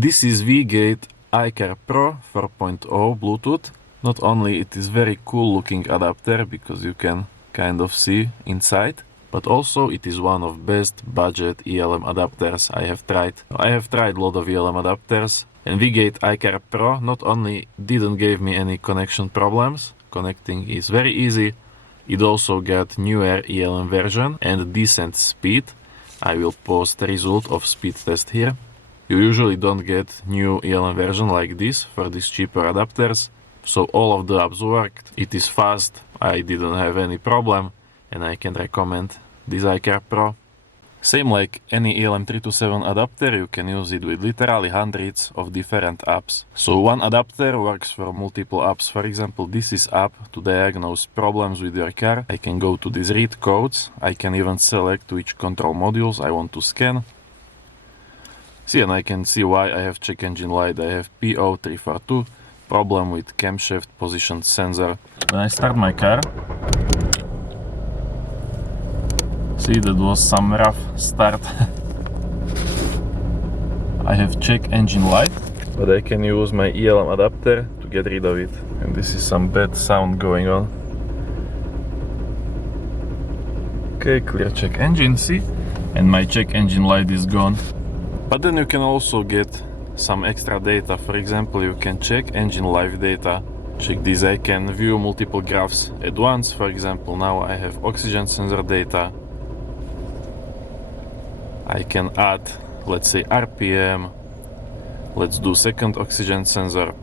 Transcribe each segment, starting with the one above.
This is Vgate iCar Pro 4.0 Bluetooth. Not only it is very cool looking adapter because you can kind of see inside, but also it is one of best budget ELM adapters I have tried. I have tried a lot of ELM adapters, and Vgate iCar Pro not only didn't give me any connection problems, connecting is very easy, it also got newer ELM version and decent speed. I will post the result of speed test here. You usually don't get new ELM version like this for these cheaper adapters, so all of the apps worked. It is fast, I didn't have any problem, and I can recommend this iCar Pro. Same like any ELM327 adapter, you can use it with literally hundreds of different apps. So one adapter works for multiple apps. For example, this is app to diagnose problems with your car. I can go to these read codes. I can even select which control modules I want to scan. See, and I can see why I have check engine light. I have P0342, problem with camshaft position sensor. When I start my car, see, that was some rough start. I have check engine light, but I can use my ELM adapter to get rid of it. And this is some bad sound going on. Okay, clear check engine, see? And my check engine light is gone. But then you can also get some extra data. For example, you can check engine live data. Check this, I can view multiple graphs at once. For example, now I have oxygen sensor data. I can add, let's say, RPM. Let's do second oxygen sensor.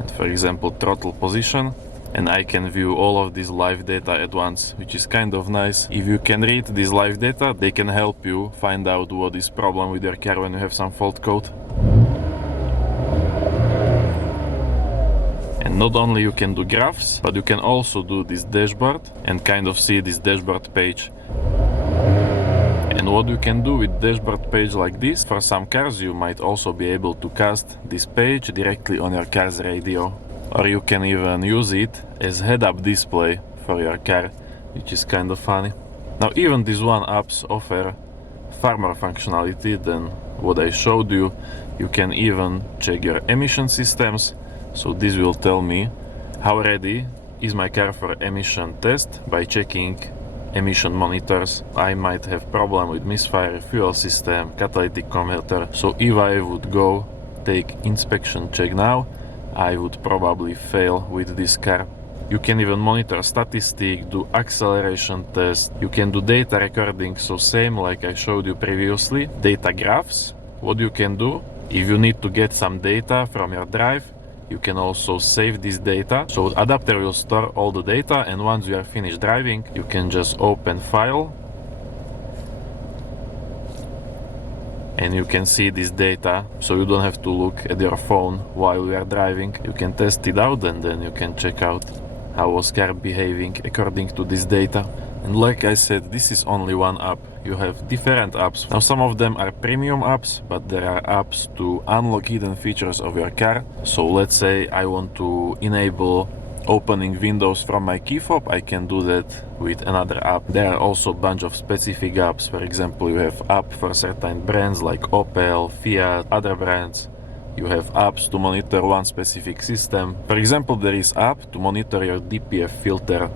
And for example, throttle position. And I can view all of this live data at once, which is kind of nice. If you can read this live data, they can help you find out what is problem with your car when you have some fault code. And not only you can do graphs, but you can also do this dashboard and kind of see this dashboard page. And what you can do with dashboard page like this, for some cars you might also be able to cast this page directly on your car's radio. Or you can even use it as head-up display for your car, which is kind of funny. Now even these one apps offer far more functionality than what I showed you. You can even check your emission systems. So this will tell me how ready is my car for emission test by checking emission monitors. I might have problem with misfire, fuel system, catalytic converter. So if I would go take inspection check now, I would probably fail with this car. You can even monitor statistic, do acceleration test. You can do data recording, so same like I showed you previously. Data graphs. What you can do, if you need to get some data from your drive, you can also save this data. So the adapter will store all the data, and once you are finished driving, you can just open file. And you can see this data, so you don't have to look at your phone while you are driving. You can test it out and then you can check out how was car behaving according to this data. And like I said, this is only one app. You have different apps. Now some of them are premium apps, but there are apps to unlock hidden features of your car. So let's say I want to enable opening windows from my key fob, I can do that with another app. There are also a bunch of specific apps. For example, you have app for certain brands like Opel, Fiat, other brands. You have apps to monitor one specific system. For example, there is app to monitor your DPF filter.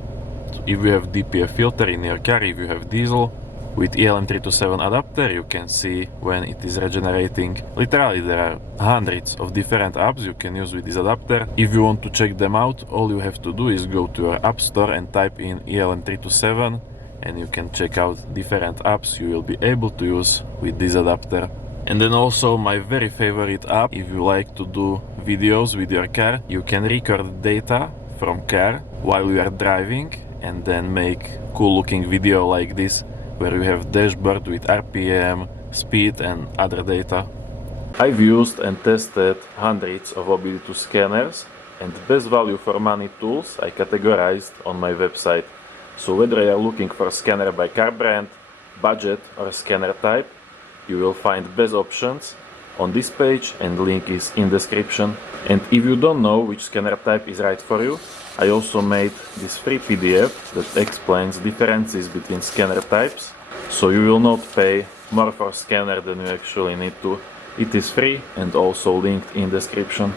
So if you have DPF filter in your car, if you have diesel, with ELM327 adapter, you can see when it is regenerating. Literally, there are hundreds of different apps you can use with this adapter. If you want to check them out, all you have to do is go to your app store and type in ELM327, and you can check out different apps you will be able to use with this adapter. And then also my very favorite app, if you like to do videos with your car, you can record data from car while you are driving and then make cool looking video like this, where you have dashboard with RPM, speed and other data. I've used and tested hundreds of Vgate scanners, and best value for money tools I categorized on my website. So whether you are looking for a scanner by car brand, budget or scanner type, you will find best options on this page, and link is in description. And if you don't know which scanner type is right for you, I also made this free PDF that explains differences between scanner types, so you will not pay more for scanner than you actually need to. It is free and also linked in description.